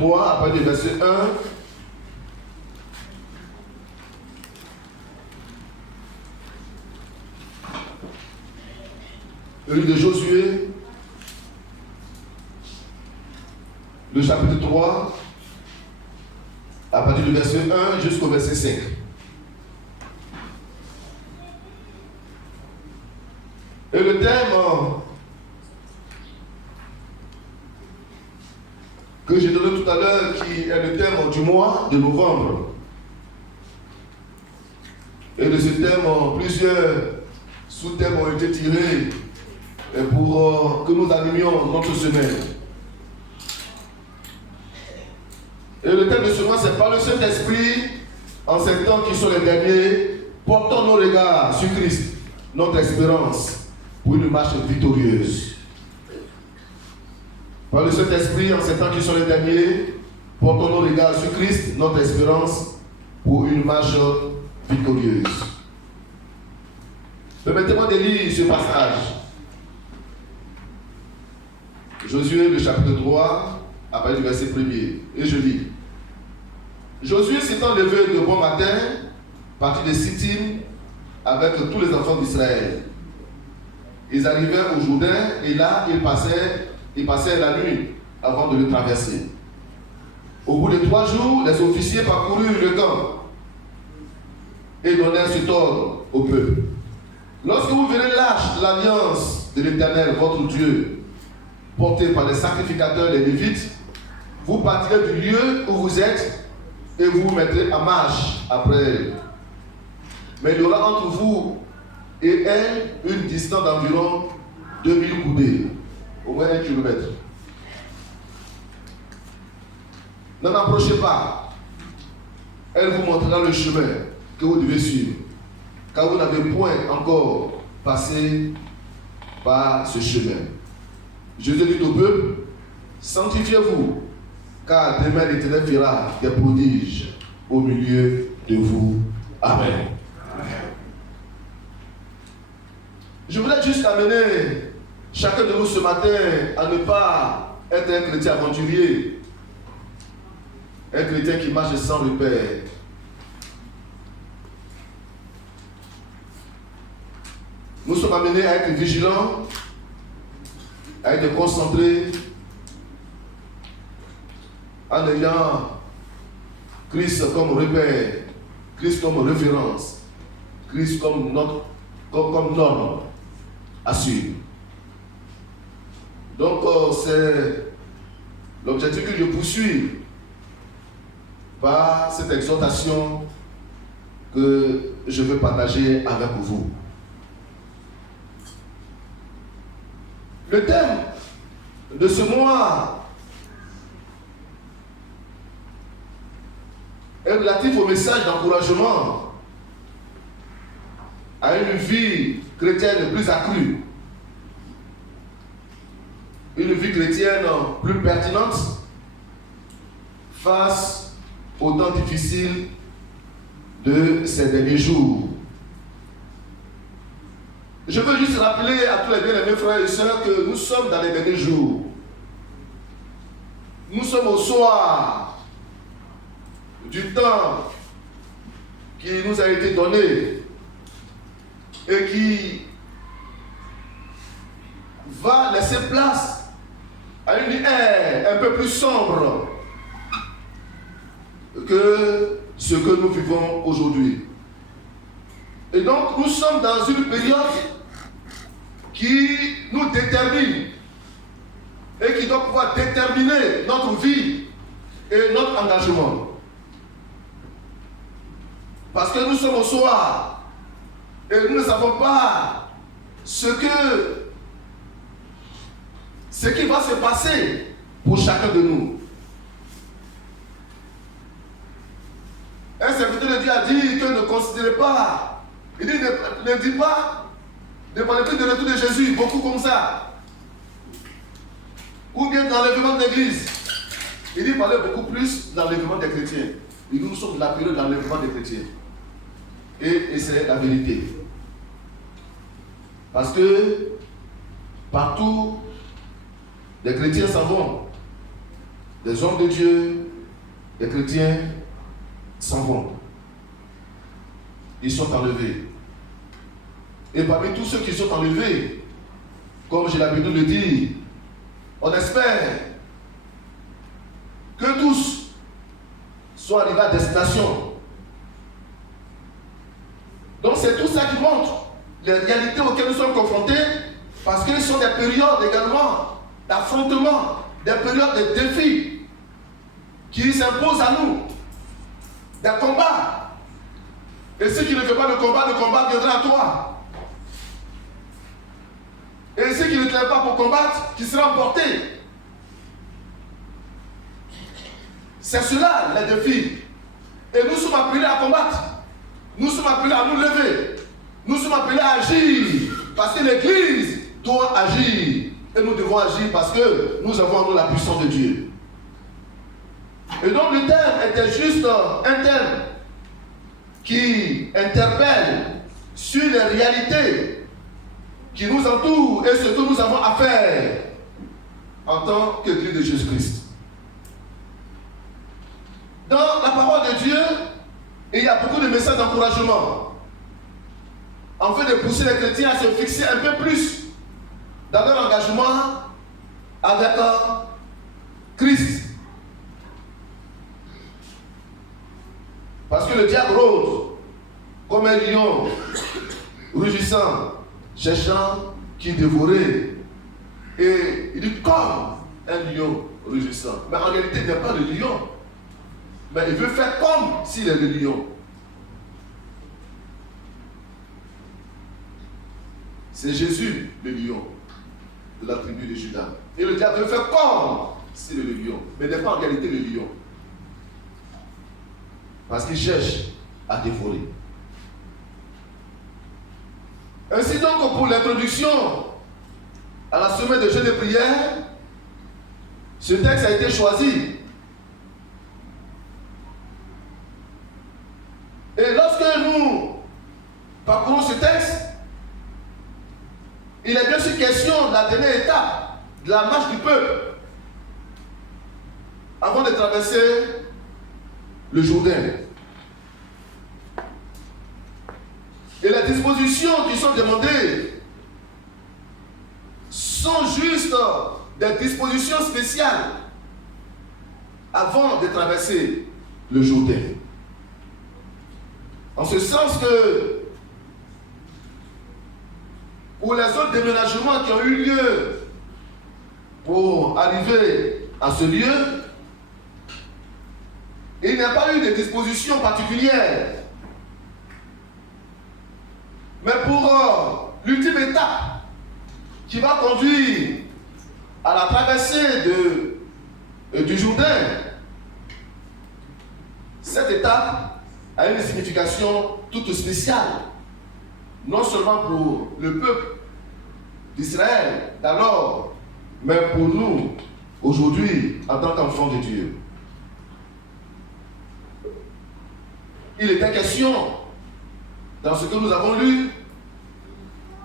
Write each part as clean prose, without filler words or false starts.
3, à partir du verset 1. Le livre de Josué, le chapitre 3, à partir du verset 1 jusqu'au verset 5. Et le thème que j'ai donné tout à l'heure, qui est le thème du mois de novembre. Et de ce thème, plusieurs sous-thèmes ont été tirés pour que nous animions notre semaine. Et le thème de ce mois, c'est par le Saint-Esprit, en ces temps qui sont les derniers, portons nos regards sur Christ, notre espérance, pour une marche victorieuse. Par le Saint-Esprit, en ces temps qui sont les derniers, portons nos regards sur Christ, notre espérance, pour une marche victorieuse. Permettez-moi de lire ce passage. Josué, le chapitre 3, à partir du verset 1er. Et je lis. Josué s'étant levé de bon matin, partit de Sittim avec tous les enfants d'Israël. Ils arrivèrent au Jourdain et là, ils passaient la nuit avant de le traverser. Au bout de 3 jours, les officiers parcoururent le camp et donnèrent cet ordre au peuple. Lorsque vous verrez l'arche, l'alliance de l'Éternel, votre Dieu, portée par les sacrificateurs, les Lévites, vous partirez du lieu où vous êtes et vous vous mettrez en marche après elle. Mais il y aura entre vous et elle une distance d'environ 2000 coudées, au moins 1 kilomètre. N'en approchez pas. Elle vous montrera le chemin que vous devez suivre, car vous n'avez point encore passé par ce chemin. Jésus dit au peuple, sanctifiez-vous, car demain l'Éternel fera des prodiges au milieu de vous. Amen. Je voudrais juste amener chacun de nous ce matin à ne pas être un chrétien aventurier, un chrétien qui marche sans repère. Nous sommes amenés à être vigilants, à être concentrés, en ayant Christ comme repère, Christ comme référence, Christ comme norme à suivre. Donc c'est l'objectif que je poursuis par cette exhortation que je veux partager avec vous. Le thème de ce mois est relatif au message d'encouragement à une vie chrétienne plus accrue, une vie chrétienne plus pertinente face aux temps difficiles de ces derniers jours. Je veux juste rappeler à tous les bien-aimés frères et sœurs que nous sommes dans les derniers jours. Nous sommes au soir du temps qui nous a été donné et qui va laisser place à une ère un peu plus sombre que ce que nous vivons aujourd'hui. Et donc nous sommes dans une période qui nous détermine et qui doit pouvoir déterminer notre vie et notre engagement. Parce que nous sommes au soir et nous ne savons pas ce qui va se passer pour chacun de nous. Un serviteur de Dieu a dit que ne considérez pas, il dit ne dis pas, ne parlez plus de retour de Jésus, beaucoup comme ça. Ou bien d'enlèvement de l'église. Il dit parlez beaucoup plus d'enlèvement des chrétiens. Et nous sommes dans la période d'enlèvement des chrétiens. Et c'est la vérité. Parce que partout, les chrétiens s'en vont. des hommes de Dieu, des chrétiens, s'en vont. Ils sont enlevés. Et parmi tous ceux qui sont enlevés, comme j'ai l'habitude de le dire, on espère que tous soient arrivés à destination. Donc c'est tout ça qui montre les réalités auxquelles nous sommes confrontés, parce que ce sont des périodes également d'affrontement, des périodes de défis qui s'imposent à nous, des combats. Et si tu ne fais pas le combat viendra à toi. Et ceux qui ne te lèvent pas pour combattre, qui sera emporté. C'est cela les défis. Et nous sommes appelés à combattre. Nous sommes appelés à nous lever. Nous sommes appelés à agir. Parce que l'Église doit agir. Et nous devons agir parce que nous avons en nous la puissance de Dieu. Et donc le thème était juste un thème qui interpelle sur les réalités qui nous entourent et ce que nous avons à faire en tant qu'Église de Jésus-Christ. Dans la parole de Dieu, il y a beaucoup de messages d'encouragement en fait de pousser les chrétiens à se fixer un peu plus dans leur engagement avec Christ. Parce que le diable rôde comme un lion rugissant, cherchant qui dévorait. Et il dit comme un lion rugissant. Mais en réalité, il n'est pas le lion. Mais il veut faire comme s'il est le lion. C'est Jésus le lion de la tribu de Juda. Et le diable veut faire comme s'il est le lion. Mais il n'est pas en réalité le lion. Parce qu'il cherche à dévorer. Ainsi donc, pour l'introduction à la semaine de jeûne de prière, ce texte a été choisi. Et lorsque nous parcourons ce texte, il est bien sûr question de la dernière étape de la marche du peuple avant de traverser le Jourdain. Et les dispositions qui sont demandées sont juste des dispositions spéciales avant de traverser le Jourdain. En ce sens que pour les autres déménagements qui ont eu lieu pour arriver à ce lieu, il n'y a pas eu de dispositions particulières. Mais pour l'ultime étape qui va conduire à la traversée du Jourdain, cette étape a une signification toute spéciale, non seulement pour le peuple d'Israël d'alors, mais pour nous aujourd'hui en tant qu'enfants de Dieu. Il était question, dans ce que nous avons lu,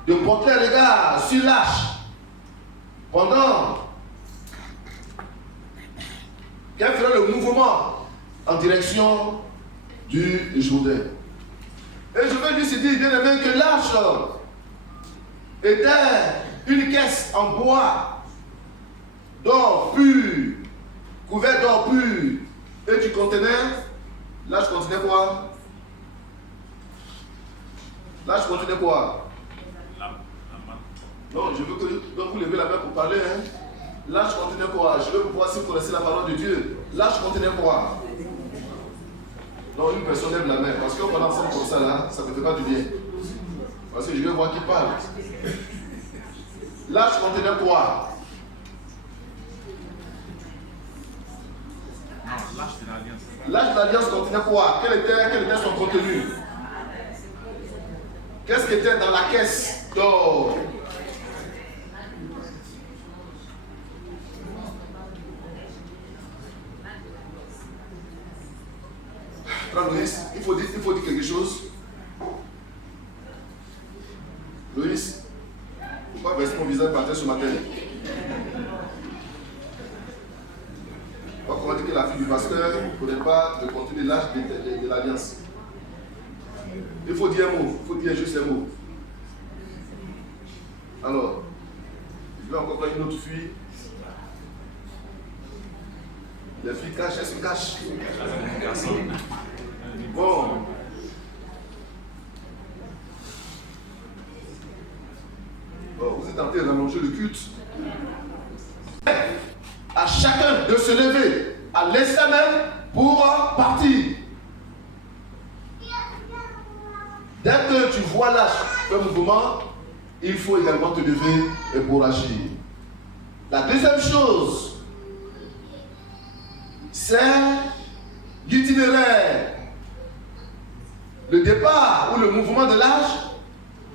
de porter un regard sur l'arche pendant qu'elle ferait le mouvement en direction du Jourdain. Et je veux juste dire, bien aimé, que l'arche était une caisse en bois d'or pur, couvert d'or pur, et du conteneur. L'arche contenait quoi? L'arche contenait quoi? Non, je veux que donc vous levez la main pour parler. Hein? L'arche contenait quoi? Je veux voir si vous connaissez la parole de Dieu. L'arche contenait quoi? Non, une personne lève la main. Parce qu'on parle ensemble comme ça là, ça ne me fait pas du bien. Parce que je vais voir qui parle. L'arche contenait quoi? L'arche de l'alliance contenait quoi? Quel était son contenu? Qu'est-ce qui était dans la caisse d'or? Frère Loïs, il faut dire quelque chose. Loïs, pourquoi verser mon visage par terre ce matin? Ok. pasteur ne connaît pas le contenu de l'âge de l'alliance. Il faut dire un mot, il faut dire juste un mot. Alors, je vais encore prendre une autre fille. Les filles cachent, elles se cachent. Bon. Bon, vous êtes en train d'allonger le culte. À chacun de se lever à l'instant même pour partir. Dès que tu vois l'âge de mouvement, il faut également te lever et pour agir. La deuxième chose, c'est l'itinéraire. Le départ ou le mouvement de l'âge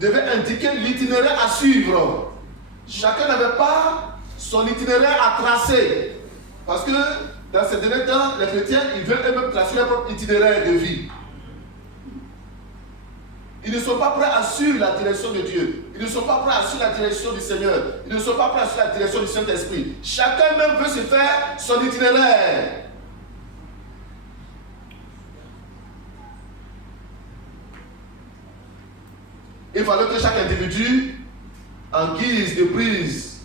devait indiquer l'itinéraire à suivre. Chacun n'avait pas son itinéraire à tracer. Parce que dans ces derniers temps, les chrétiens, ils veulent eux-mêmes tracer leur propre itinéraire de vie. Ils ne sont pas prêts à suivre la direction de Dieu. Ils ne sont pas prêts à suivre la direction du Seigneur. Ils ne sont pas prêts à suivre la direction du Saint-Esprit. Chacun même veut se faire son itinéraire. Il fallait que chaque individu, en guise de prise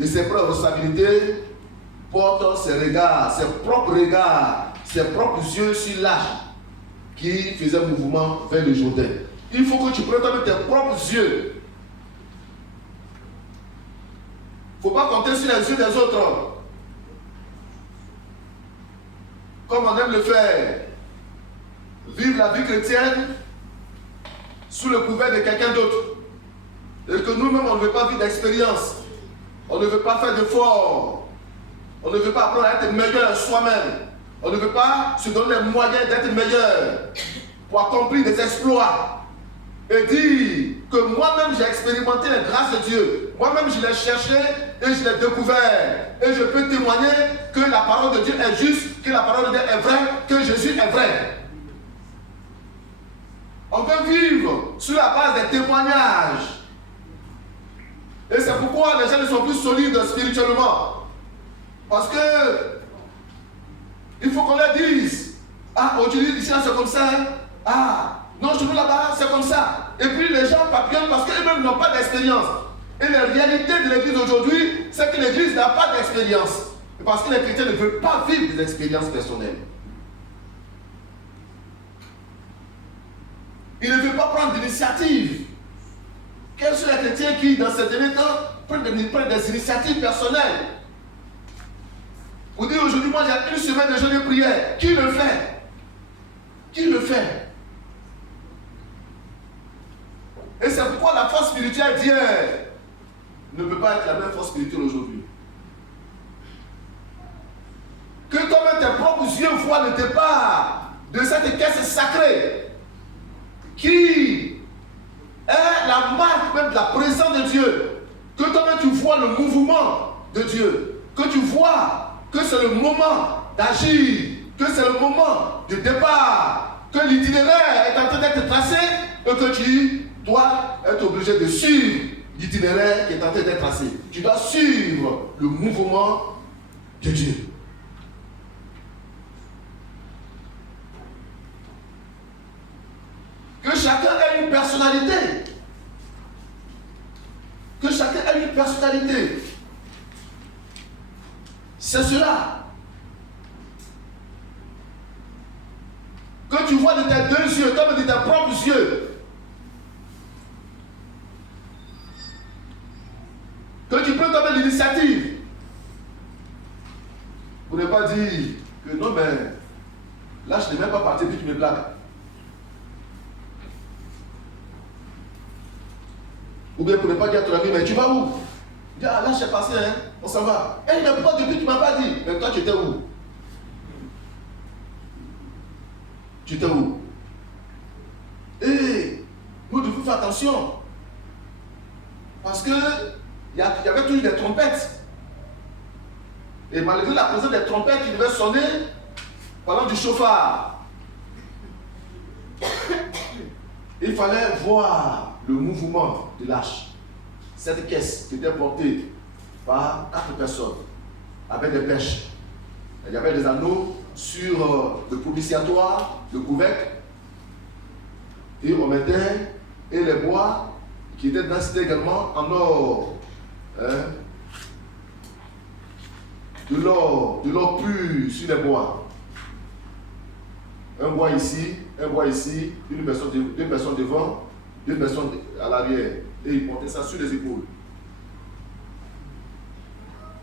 de ses propres responsabilités, porte ses regards, ses propres regards, ses propres yeux sur l'âge qui faisait mouvement vers le Jourdain. Il faut que tu prennes avec tes propres yeux. Il ne faut pas compter sur les yeux des autres. Comme on aime le faire. Vivre la vie chrétienne sous le couvert de quelqu'un d'autre. Et que nous-mêmes, on ne veut pas vivre d'expérience. On ne veut pas faire d'efforts. On ne veut pas apprendre à être meilleur soi-même. On ne veut pas se donner les moyens d'être meilleur pour accomplir des exploits. Et dire que moi-même j'ai expérimenté les grâces de Dieu. Moi-même je l'ai cherché et je l'ai découvert. Et je peux témoigner que la parole de Dieu est juste, que la parole de Dieu est vraie, que Jésus est vrai. On veut vivre sur la base des témoignages. Et c'est pourquoi les gens ne sont plus solides spirituellement. Parce que il faut qu'on leur dise, ah, aujourd'hui, ici, c'est comme ça. Ah, non, chez nous là-bas, c'est comme ça. Et puis les gens papillonnent parce qu'eux-mêmes n'ont pas d'expérience. Et la réalité de l'église aujourd'hui, c'est que l'église n'a pas d'expérience. Parce que les chrétiens ne veulent pas vivre des expériences personnelles. Ils ne veulent pas prendre d'initiative. Quels sont les chrétiens qui, dans ces derniers temps, prennent des initiatives personnelles? Vous dites aujourd'hui, moi j'ai une semaine de jeûne de prière. Qui le fait? Qui le fait? Et c'est pourquoi la force spirituelle d'hier ne peut pas être la même force spirituelle aujourd'hui. Que toi-même tes propres yeux voient le départ de cette caisse sacrée qui est la marque même de la présence de Dieu. Que toi-même tu vois le mouvement de Dieu. Que tu vois que c'est le moment d'agir, que c'est le moment de départ, que l'itinéraire est en train d'être tracé et que tu dois être obligé de suivre l'itinéraire qui est en train d'être tracé. Tu dois suivre le mouvement de Dieu. Que chacun ait une personnalité. Que chacun ait une personnalité. C'est cela. Que tu vois de tes deux yeux, comme de tes propres yeux. Que tu peux tomber l'initiative. Pour ne pas dire que non, mais là je n'ai même pas parti, puis tu me blagues. Ou bien pour ne pas dire à ton ami, mais tu vas où? Dis, ah, là je suis passé, hein, on s'en va. Eh, mais pourquoi depuis tu ne m'as pas dit? Mais toi tu étais où? Tu étais où? Et nous devons faire attention. Parce que il y avait toujours des trompettes. Et malgré la présence des trompettes qui devaient sonner pendant du chauffard, il fallait voir le mouvement de l'arche. Cette caisse qui était portée par 4 personnes avec des pêches. Il y avait des anneaux sur le propitiatoire, le couvercle. Et on mettait, et les bois qui étaient dedans, c'était également en or. Hein? De l'or pur sur les bois. Un bois ici, deux personnes devant, deux personnes à l'arrière. Et ils portaient ça sur les épaules.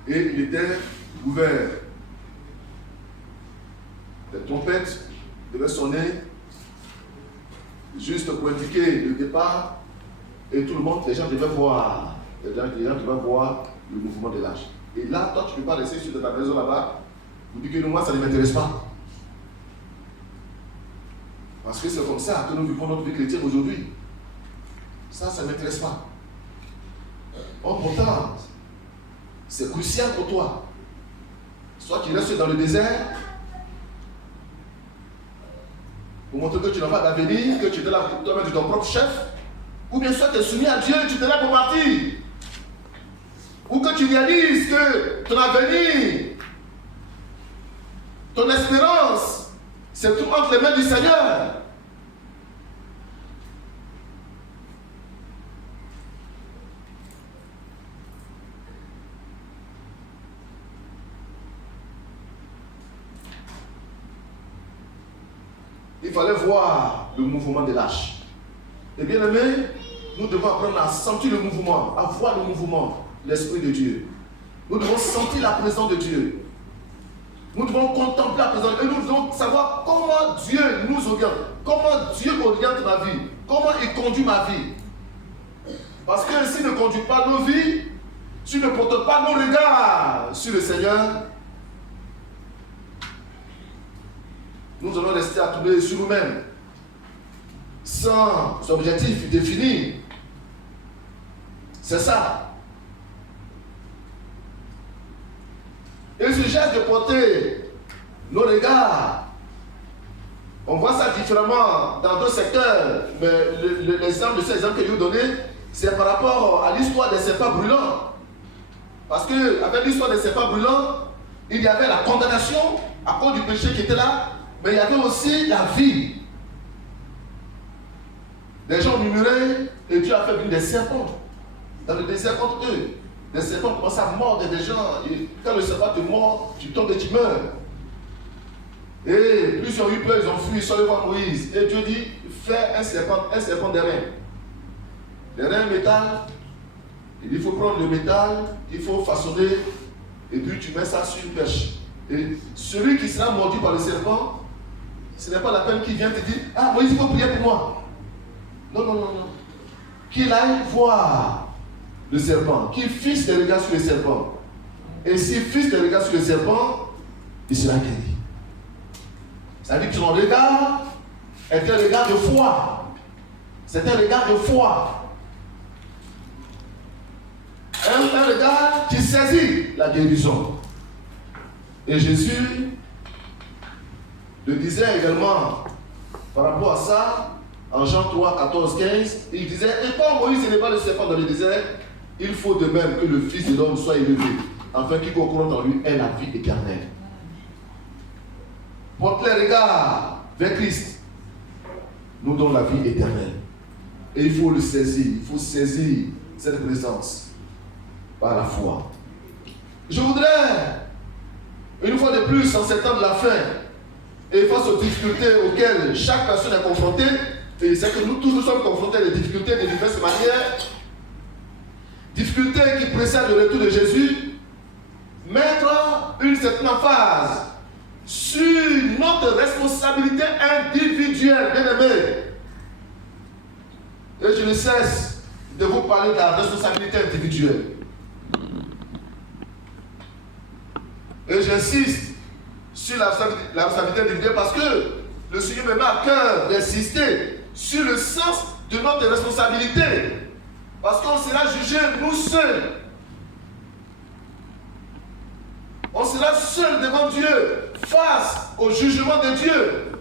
Et il était ouvert. Les trompettes devaient sonner juste pour indiquer le départ. Et tout le monde, les gens devaient voir. Les gens devaient voir le mouvement de l'âge. Et là, toi, tu ne peux pas rester sur ta maison là-bas. Vous dites que moi, ça ne m'intéresse pas. Parce que c'est comme ça que nous vivons notre vie chrétienne aujourd'hui. Ça ne m'intéresse pas. Or, pourtant, c'est crucial pour toi. Soit tu restes dans le désert, pour montrer que tu n'as pas d'avenir, que tu es là pour toi-même de ton propre chef, ou bien soit tu es soumis à Dieu, tu es là pour partir. Ou que tu réalises que ton avenir, ton espérance, c'est tout entre les mains du Seigneur. Il fallait voir le mouvement de l'âge. Et bien aimé, nous devons apprendre à sentir le mouvement, à voir le mouvement, l'Esprit de Dieu. Nous devons sentir la présence de Dieu. Nous devons contempler la présence et nous devons savoir comment Dieu nous oriente, comment Dieu oriente ma vie, comment il conduit ma vie. Parce que s'il ne conduit pas nos vies, s'il ne porte pas nos regards sur le Seigneur, nous allons rester à tourner sur nous-mêmes, sans objectif défini. C'est ça. Et ce geste de porter nos regards, on voit ça différemment dans d'autres secteurs, mais l'exemple de ces exemples que je vais vous donner, c'est par rapport à l'histoire des serpents brûlants. Parce qu'avec l'histoire des serpents brûlants, il y avait la condamnation à cause du péché qui était là, mais il y avait aussi la vie. Les gens murmuraient et Dieu a fait venir des serpents dans le désert contre eux. Les serpents commencent à mordre des gens. Et quand le serpent te mord, tu tombes et tu meurs. Et plusieurs ont eu peur, ils ont fui, ils sont devant Moïse. Et Dieu dit, fais un serpent des reins. Des reins métal. Il faut prendre le métal, il faut façonner, et puis tu mets ça sur une perche. Et celui qui sera mordu par le serpent, ce n'est pas la peine qu'il vienne te dire, ah Moïse, il faut prier pour moi. Non, non, non, non. Qu'il aille voir le serpent, qu'il fixe des regards sur le serpent. Et s'il fixe des regards sur le serpent, il sera guéri. Ça veut dire que son regard est un regard de foi. C'est un regard de foi. Un regard qui saisit la guérison. Et Jésus le disait également par rapport à ça, en Jean 3, 14, 15, il disait, et quand Moïse n'est pas le serpent dans le désert, il faut de même que le Fils de l'homme soit élevé, afin qu'il croit en lui ait la vie éternelle. Porte les regards vers Christ, nous donnons la vie éternelle. Et il faut le saisir, il faut saisir cette présence par la foi. Je voudrais, une fois de plus, en ces temps de la fin, et face aux difficultés auxquelles chaque personne est confrontée, et c'est que nous tous nous sommes confrontés à des difficultés de diverses manières, difficultés qui précèdent le retour de Jésus, mettre une certaine emphase sur notre responsabilité individuelle, bien aimé. Et je ne cesse de vous parler de la responsabilité individuelle. Et j'insiste sur la responsabilité individuelle parce que le Seigneur me met à cœur d'insister sur le sens de notre responsabilité. Parce qu'on sera jugé nous seuls. On sera seul devant Dieu face au jugement de Dieu.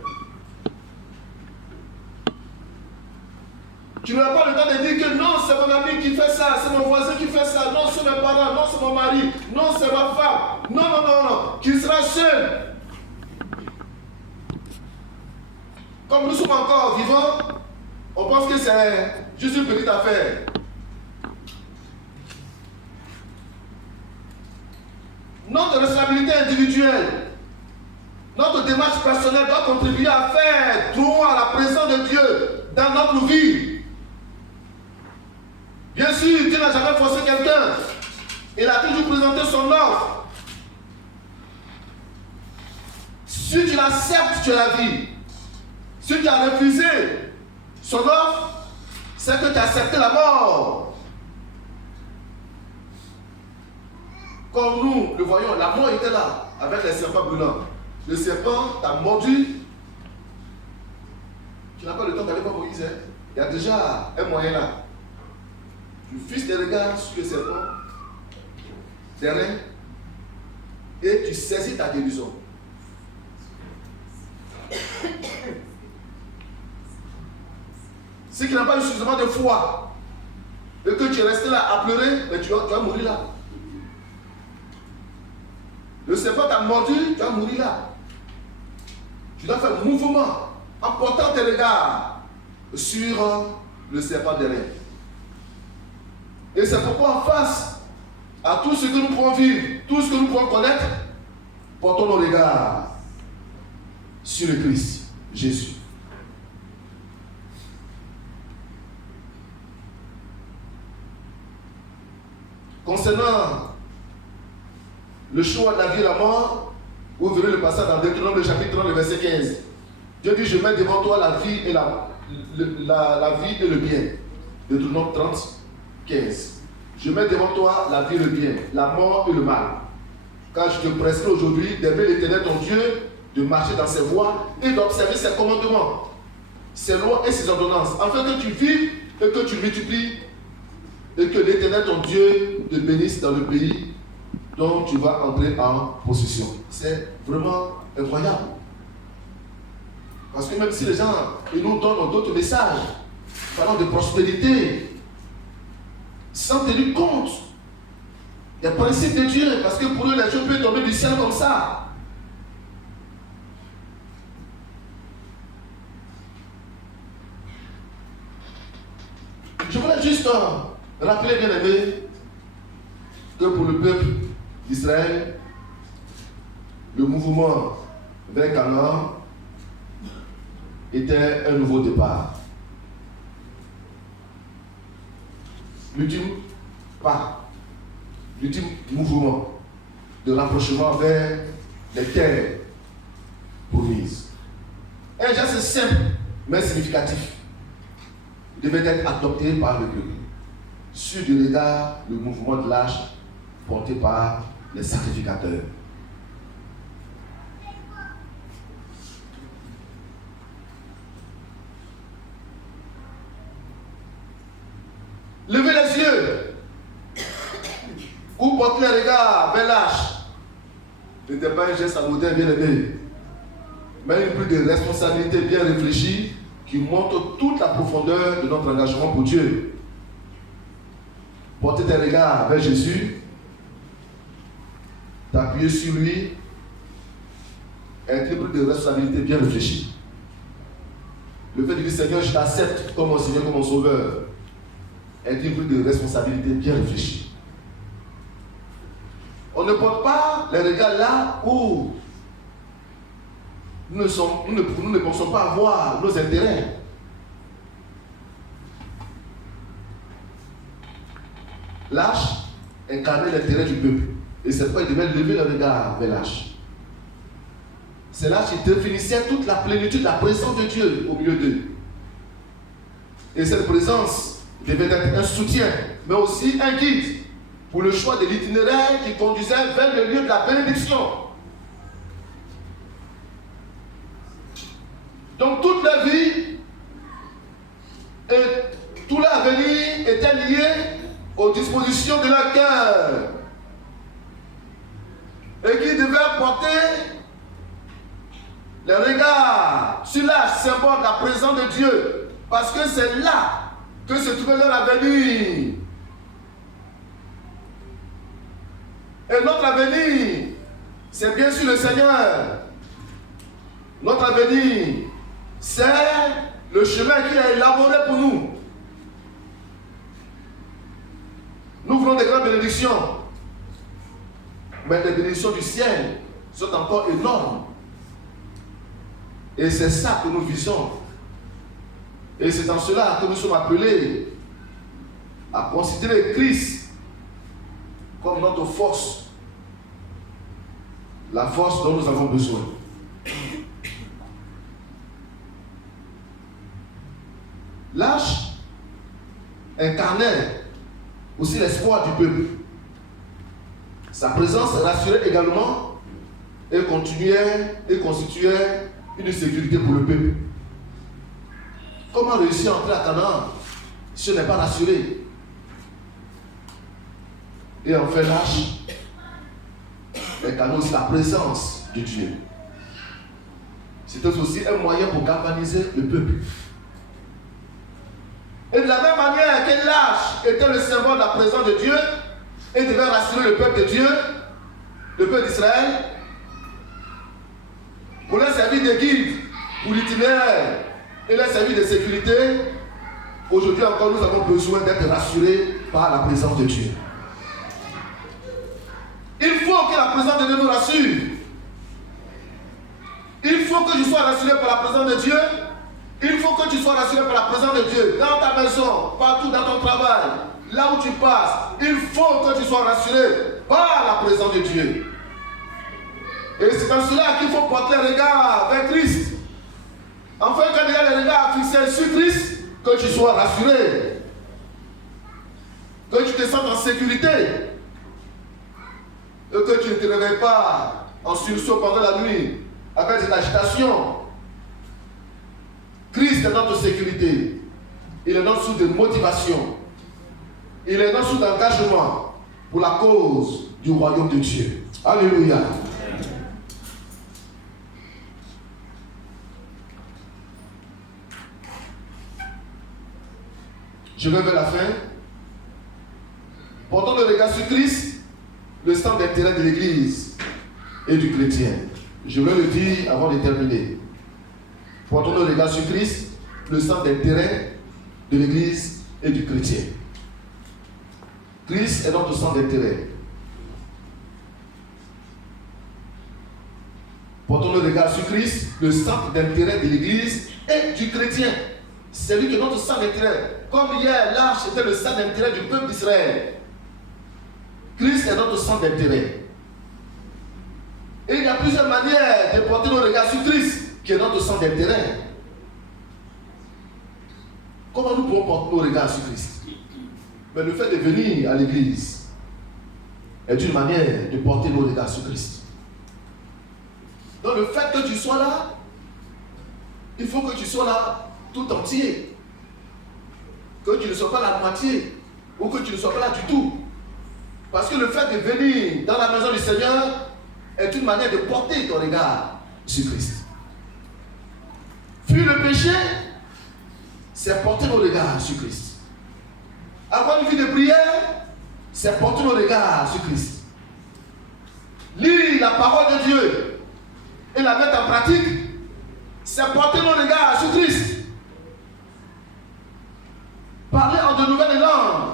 Tu n'auras pas le temps de dire que non, c'est mon ami qui fait ça, c'est mon voisin qui fait ça, non, c'est mes parents, non, c'est mon mari, non, c'est ma femme, non, non, non, non, qu'il sera seul. Comme nous sommes encore vivants, on pense que c'est juste une petite affaire. Notre responsabilité individuelle, notre démarche personnelle doit contribuer à faire droit à la présence de Dieu dans notre vie. Bien sûr, Dieu n'a jamais forcé quelqu'un. Il a toujours présenté son offre. Si tu l'acceptes, tu as la vie. Si tu as refusé son offre, c'est que tu as accepté la mort. Comme nous le voyons, la mort était là, avec les serpents brûlants. Le serpent t'a mordu. Tu n'as pas le temps d'aller voir Moïse. Hein? Il y a déjà un moyen là. Tu fixes tes regards sur le serpent, des reins, et tu saisis ta guérison. Si tu n'as pas eu suffisamment de foi, et que tu es resté là à pleurer, mais tu vas mourir là. Le serpent t'a mordu, tu vas mourir là. Tu dois faire un mouvement en portant tes regards sur le serpent derrière. Et c'est pourquoi en face à tout ce que nous pouvons vivre, tout ce que nous pouvons connaître, portons nos regards sur le Christ, Jésus. Concernant le choix de la vie et la mort, vous verrez le passage dans Deutéronome, le chapitre 30, le verset 15. Dieu dit, je mets devant toi la vie et la vie et le bien. Deutéronome 30, 15. Je mets devant toi la vie et le bien, la mort et le mal. Car je te prescris aujourd'hui d'aimer l'Éternel ton Dieu, de marcher dans ses voies et d'observer ses commandements, ses lois et ses ordonnances, afin que tu vives et que tu multiplies et que l'Éternel ton Dieu te bénisse dans le pays dont tu vas entrer en possession. C'est vraiment incroyable. Parce que même si les gens ils nous donnent d'autres messages parlant de prospérité, sans tenir compte des principes de Dieu, parce que pour eux les choses peuvent tomber du ciel comme ça. Je voulais juste rappeler, bien aimé, que pour le peuple d'Israël, le mouvement vers Canaan était un nouveau départ. L'ultime pas, l'ultime mouvement de rapprochement vers les terres promises. Un geste simple mais significatif devait être adopté par le peuple. Sur du regard, le mouvement de l'âge porté par les sacrificateurs. Levez les yeux ou portez les regards vers l'âge. Ce n'était pas un geste anodin bien aimé, mais une prise de responsabilité bien réfléchie qui montre toute la profondeur de notre engagement pour Dieu. Porter tes regards vers Jésus, t'appuyer sur lui, être une prise de responsabilité bien réfléchie. Le fait de dire Seigneur, je t'accepte comme mon Seigneur, comme mon Sauveur, est une prise de responsabilité bien réfléchie. On ne porte pas les regards là où nous ne pensons pas avoir nos intérêts. L'âge incarnait l'intérêt du peuple. Et c'est pourquoi il devait lever le regard vers l'âge. C'est l'âge qui définissait toute la plénitude, la présence de Dieu au milieu d'eux. Et cette présence devait être un soutien, mais aussi un guide pour le choix de l'itinéraire qui conduisait vers le lieu de la bénédiction. Donc toute la vie et tout l'avenir était lié aux dispositions de leur cœur. Et qui devait porter les regards sur la symbole de la présence de Dieu. Parce que c'est là que se trouvait leur avenir. Et notre avenir, c'est bien sûr le Seigneur. Notre avenir, c'est le chemin qu'il a élaboré pour nous. Nous voulons des grandes bénédictions. Mais les bénédictions du ciel sont encore énormes. Et c'est ça que nous visons. Et c'est en cela que nous sommes appelés à considérer Christ comme notre force. La force dont nous avons besoin. L'Arche incarnait aussi l'espoir du peuple. Sa présence rassurait également et constituait une sécurité pour le peuple. Comment réussir à entrer à Canaan si on n'est pas rassuré? Et enfin, l'Arche incarnait aussi la présence de Dieu. C'était aussi un moyen pour galvaniser le peuple. Et de la même manière que l'Arche était le symbole de la présence de Dieu et devait rassurer le peuple de Dieu, le peuple d'Israël, pour leur servir de guide, pour l'itinéraire et leur servir de sécurité, aujourd'hui encore nous avons besoin d'être rassurés par la présence de Dieu. Il faut que la présence de Dieu nous rassure. Il faut que je sois rassuré par la présence de Dieu. Il faut que tu sois rassuré par la présence de Dieu. Dans ta maison, partout dans ton travail, là où tu passes, il faut que tu sois rassuré par la présence de Dieu. Et c'est en cela qu'il faut porter le regard vers Christ. Enfin, quand il y a le regard fixé sur Christ, que tu sois rassuré. Que tu te sentes en sécurité. Et que tu ne te réveilles pas en sursaut pendant la nuit avec cette agitation. Christ est notre sécurité. Il est notre source de motivation. Il est notre source d'engagement pour la cause du royaume de Dieu. Alléluia. Je vais vers la fin. Portons le regard sur Christ, le centre d'intérêt de l'Église et du chrétien. Je vais le dire avant de terminer. Portons le regard sur Christ, le centre d'intérêt de l'Église et du chrétien. Christ est notre centre d'intérêt. Portons le regard sur Christ, le centre d'intérêt de l'Église et du chrétien. C'est lui qui est notre centre d'intérêt. Comme hier, l'Arche était le centre d'intérêt du peuple d'Israël. Christ est notre centre d'intérêt. Et il y a plusieurs manières de porter le regard sur Christ, qui est notre centre d'intérêt. Comment nous pouvons porter nos regards sur Christ? Mais le fait de venir à l'église est une manière de porter nos regards sur Christ. Donc le fait que tu sois là, il faut que tu sois là tout entier. Que tu ne sois pas la moitié, ou que tu ne sois pas là du tout. Parce que le fait de venir dans la maison du Seigneur est une manière de porter ton regard sur Christ. Fuir le péché, c'est porter nos regards sur Christ. Avoir une vie de prière, c'est porter nos regards sur Christ. Lire la parole de Dieu et la mettre en pratique, c'est porter nos regards sur Christ. Parler en de nouvelles langues,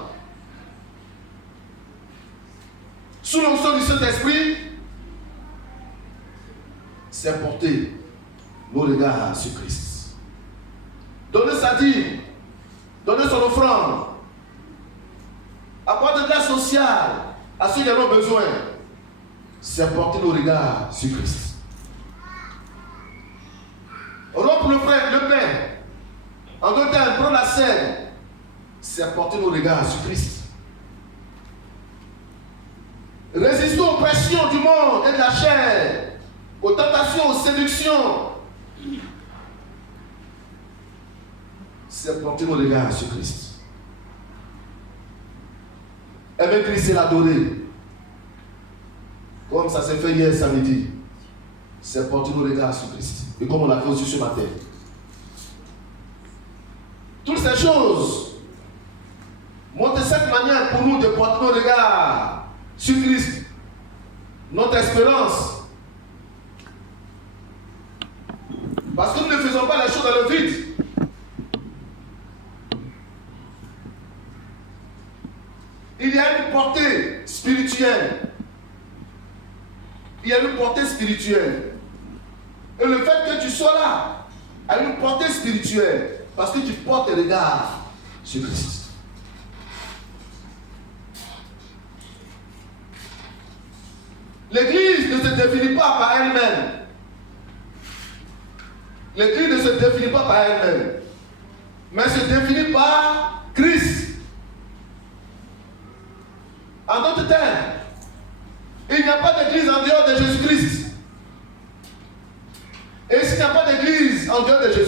sous l'onction du Saint-Esprit, c'est porter nos regards sur Christ. Donner sa dîme, donner son offrande, apporter de l'aide sociale à ceux qui en ont besoin, c'est porter nos regards sur Christ. Rompre le pain, en deux temps, prendre la scène, c'est porter nos regards sur Christ. Résister aux pressions du monde et de la chair, aux tentations, aux séductions, c'est porter nos regards sur Christ. Aimer Christ et l'adorer, comme ça s'est fait hier samedi, c'est porter nos regards sur Christ. Et comme on l'a fait aussi ce matin. Toutes ces choses pour nous de porter nos regards sur Christ, notre espérance. Parce que nous ne faisons pas les choses dans le vide. Il y a une portée spirituelle. Il y a une portée spirituelle. Et le fait que tu sois là a une portée spirituelle. Parce que tu portes tes regards sur Christ. L'église ne se définit pas par elle-même. L'église ne se définit pas par elle-même. Mais se définit par Christ. En d'autres termes, il n'y a pas d'église en dehors de Jésus-Christ. Et s'il n'y a pas d'église en dehors de Jésus-Christ,